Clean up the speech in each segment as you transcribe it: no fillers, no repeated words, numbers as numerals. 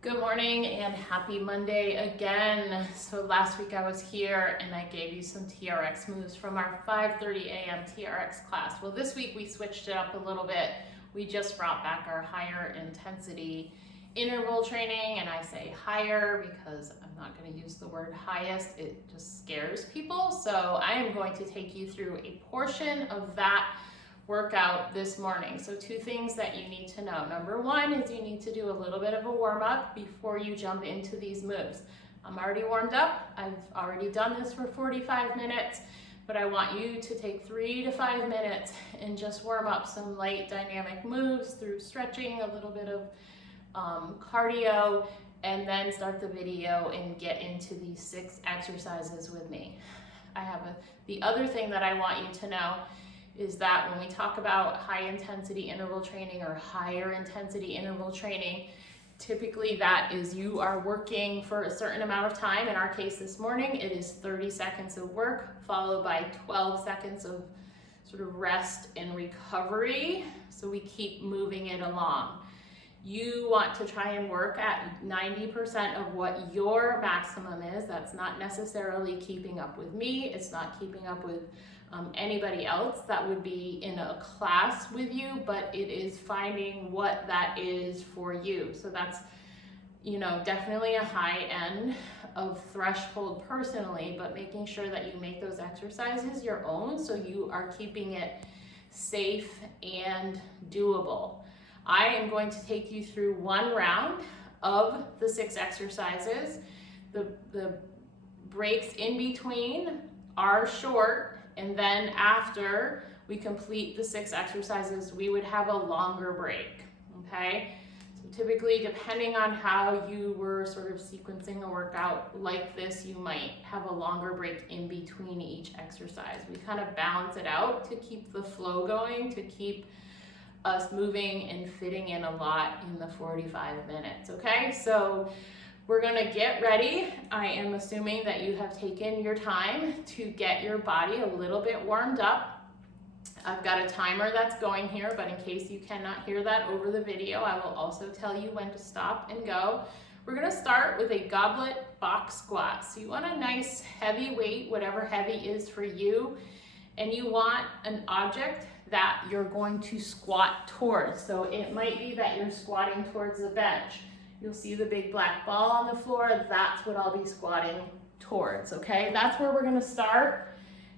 Good morning and happy Monday again. So last week I was here and I gave you some TRX moves from our 5:30 a.m. TRX class. Well, this week we switched it up a little bit. We just brought back our higher intensity interval training, and I say higher because I'm not going to use the word highest. It just scares people. So I am going to take you through a portion of that workout this morning. So two things that you need to know. Number one is you need to do a little bit of a warm up before you jump into these moves. I'm already warmed up. I've already done this for 45 minutes, but I want you to take 3 to 5 minutes and just warm up some light dynamic moves through stretching, a little bit of cardio, and then start the video and get into these 6 exercises with me. The other thing that I want you to know is that when we talk about high intensity interval training or higher intensity interval training, typically that is you are working for a certain amount of time. In our case this morning, it is 30 seconds of work followed by 12 seconds of sort of rest and recovery. So we keep moving it along. You want to try and work at 90% of what your maximum is. That's not necessarily keeping up with me. It's not keeping up with anybody else that would be in a class with you, but it is finding what that is for you. So that's, definitely a high end of threshold personally, but making sure that you make those exercises your own so you are keeping it safe and doable. I am going to take you through one round of the 6 exercises. The breaks in between are short, and then after we complete the 6 exercises, we would have a longer break, okay? So typically, depending on how you were sort of sequencing a workout like this, you might have a longer break in between each exercise. We kind of balance it out to keep the flow going, to keep us moving and fitting in a lot in the 45 minutes, okay? So we're gonna get ready. I am assuming that you have taken your time to get your body a little bit warmed up. I've got a timer that's going here, but in case you cannot hear that over the video, I will also tell you when to stop and go. We're gonna start with a goblet box squat. So you want a nice heavy weight, whatever heavy is for you, and you want an object that you're going to squat towards. So it might be that you're squatting towards the bench. You'll see the big black ball on the floor. That's what I'll be squatting towards, okay? That's where we're gonna start.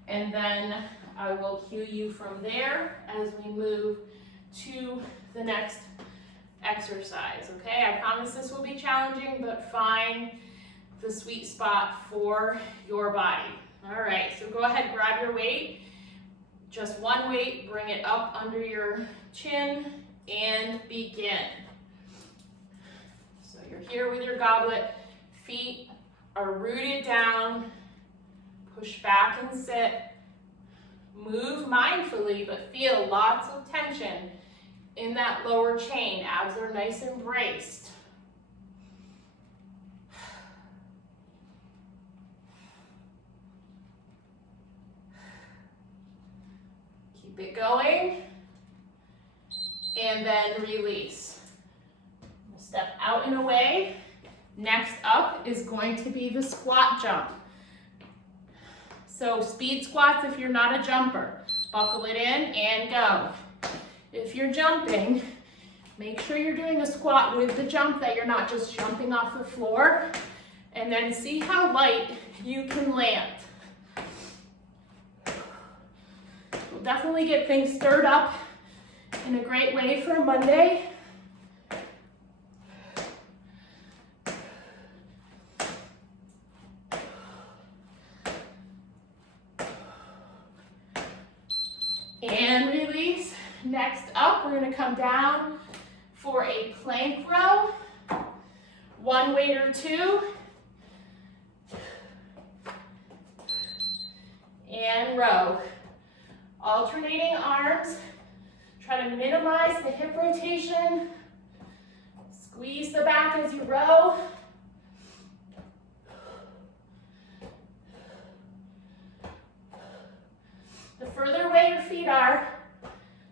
And then I will cue you from there as we move to the next exercise, okay? I promise this will be challenging, but find the sweet spot for your body. All right, so go ahead, grab your weight. Just one weight, bring it up under your chin and begin. So you're here with your goblet, feet are rooted down, push back and sit, move mindfully, but feel lots of tension in that lower chain. Abs are nice and braced. Keep it going, and then release. Step out and away. Next up is going to be the squat jump. So speed squats if you're not a jumper. Buckle it in and go. If you're jumping, make sure you're doing a squat with the jump, that you're not just jumping off the floor, and then see how light you can land. We'll definitely get things stirred up in a great way for a Monday. And release. Next up, we're going to come down for a plank row. One weight or 2. And row. Alternating arms. Try to minimize the hip rotation. Squeeze the back as you row. The further away your feet are,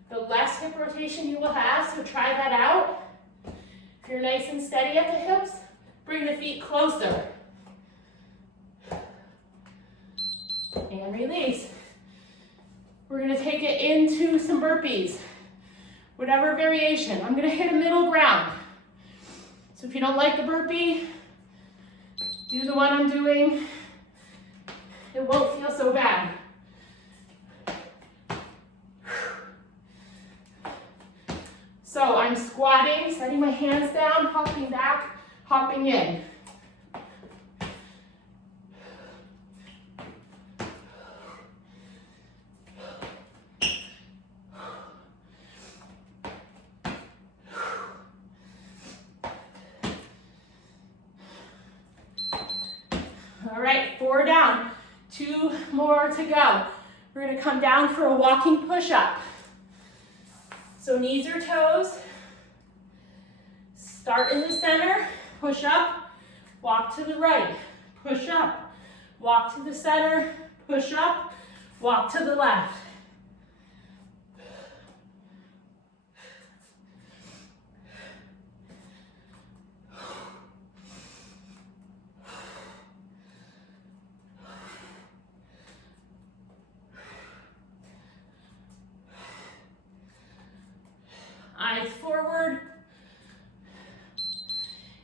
the less hip rotation you will have, so try that out. If you're you're nice and steady at the hips, bring the feet closer. And release. We're gonna take it into some burpees. Whatever variation. I'm gonna hit a middle ground. So if you don't like the burpee, do the one I'm doing. It won't feel so bad. So I'm squatting, setting my hands down, hopping back, hopping in. All right, 4 down, 2 more to go. We're gonna come down for a walking push-up. So knees or toes, start in the center, push up, walk to the right, push up, walk to the center, push up, walk to the left. Eyes forward,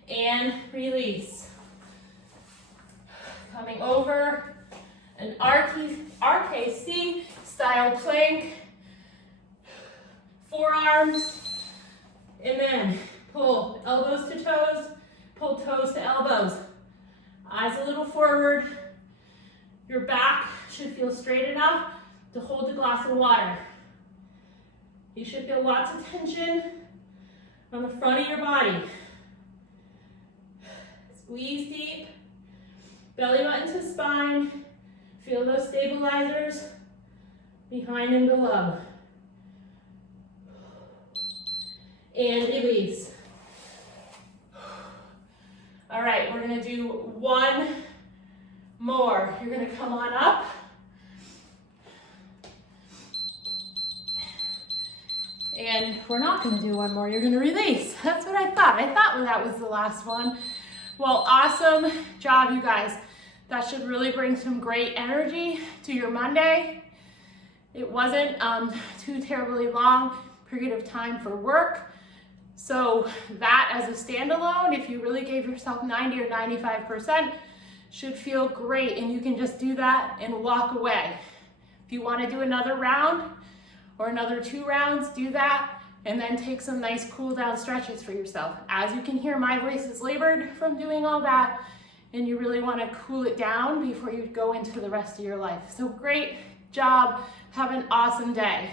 and release. Coming over, an RKC style plank, forearms, and then pull elbows to toes, pull toes to elbows. Eyes a little forward. Your back should feel straight enough to hold the glass of water. You should feel lots of tension on the front of your body. Squeeze deep, belly button to spine. Feel those stabilizers behind and below. And release. All right, we're gonna do 1 more. You're gonna come on up. And we're not gonna do 1 more, you're gonna release. That's what I thought. I thought that was the last one. Well, awesome job, you guys. That should really bring some great energy to your Monday. It wasn't too terribly long period of time for work. So that as a standalone, if you really gave yourself 90 or 95%, should feel great. And you can just do that and walk away. If you wanna do another round, or another 2 rounds, do that, and then take some nice cool down stretches for yourself. As you can hear, my voice is labored from doing all that, and you really wanna cool it down before you go into the rest of your life. So great job, have an awesome day.